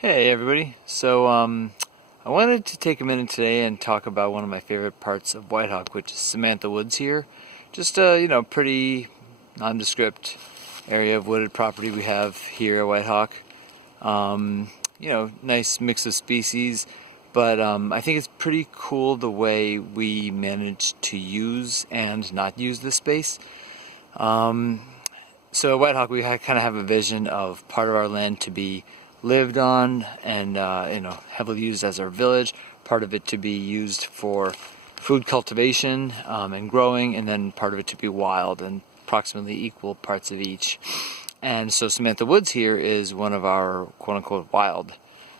Hey everybody. I wanted to take a minute today and talk about one of my favorite parts of Whitehawk, which is Samantha Woods here. Just a, pretty nondescript area of wooded property we have here at Whitehawk. Nice mix of species, but I think it's pretty cool the way we managed to use and not use this space. So at Whitehawk, we kind of have a vision of part of our land to be lived on and heavily used as our village, part of it to be used for food cultivation and growing, and then part of it to be wild, and approximately equal parts of each. And so Samantha Woods here is one of our quote-unquote wild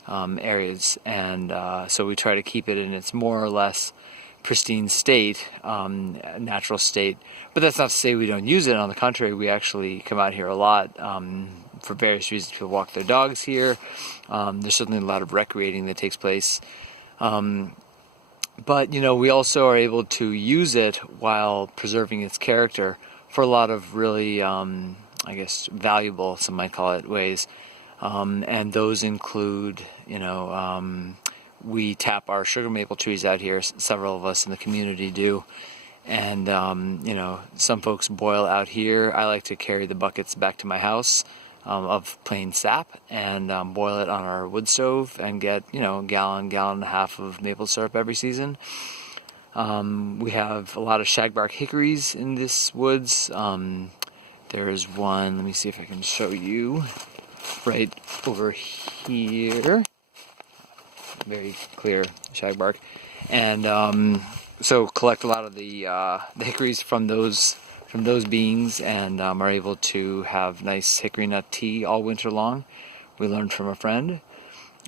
areas, and so we try to keep it in its more or less pristine state, natural state. But that's not to say we don't use it. On the contrary, we actually come out here a lot for various reasons. People walk their dogs here. There's certainly a lot of recreating that takes place. But we also are able to use it while preserving its character for a lot of really, valuable, some might call it, ways. And those include, we tap our sugar maple trees out here. Several of us in the community do. And, some folks boil out here. I like to carry the buckets back to my house of plain sap and boil it on our wood stove and get, a gallon and a half of maple syrup every season. We have a lot of shagbark hickories in this woods. There's one, let me see if I can show you, right over here. Very clear shagbark. And so collect a lot of the hickories from those beings, and are able to have nice hickory nut tea all winter long. We learned from a friend.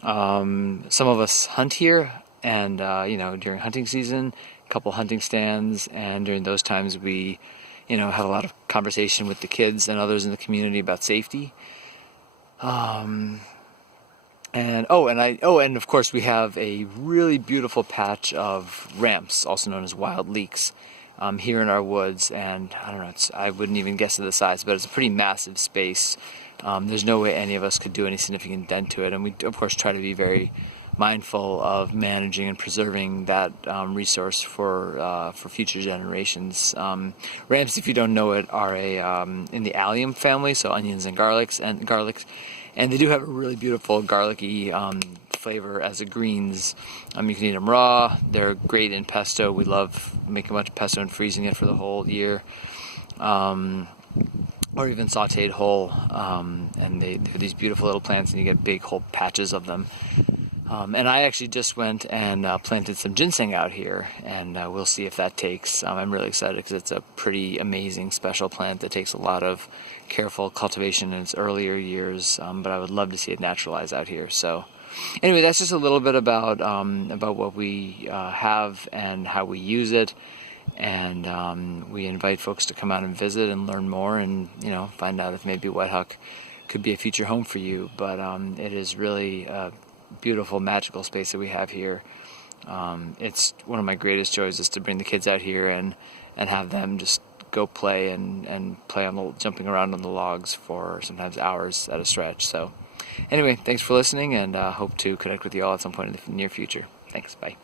Some of us hunt here, and during hunting season, a couple hunting stands, and during those times we have a lot of conversation with the kids and others in the community about safety. And of course we have a really beautiful patch of ramps, also known as wild leeks, here in our woods. And I don't know, I wouldn't even guess at the size, but it's a pretty massive space. There's no way any of us could do any significant dent to it, and we of course try to be very mindful of managing and preserving that resource for future generations. Ramps, if you don't know it, are in the allium family, so onions and garlics, and they do have a really beautiful garlicky flavor as a greens. You can eat them raw. They're great in pesto. We love making a bunch of pesto and freezing it for the whole year, or even sautéed whole. And they're these beautiful little plants, and you get big whole patches of them. And I actually just went and planted some ginseng out here, and we'll see if that takes. I'm really excited because it's a pretty amazing special plant that takes a lot of careful cultivation in its earlier years, but I would love to see it naturalize out here. So anyway, that's just a little bit about what we have and how we use it, and we invite folks to come out and visit and learn more, and find out if maybe Whitehawk could be a future home for you. But it is really beautiful, magical space that we have here. It's one of my greatest joys is to bring the kids out here and have them just go play and play on jumping around on the logs for sometimes hours at a stretch. So anyway, thanks for listening, and hope to connect with you all at some point in the near future. Thanks, bye.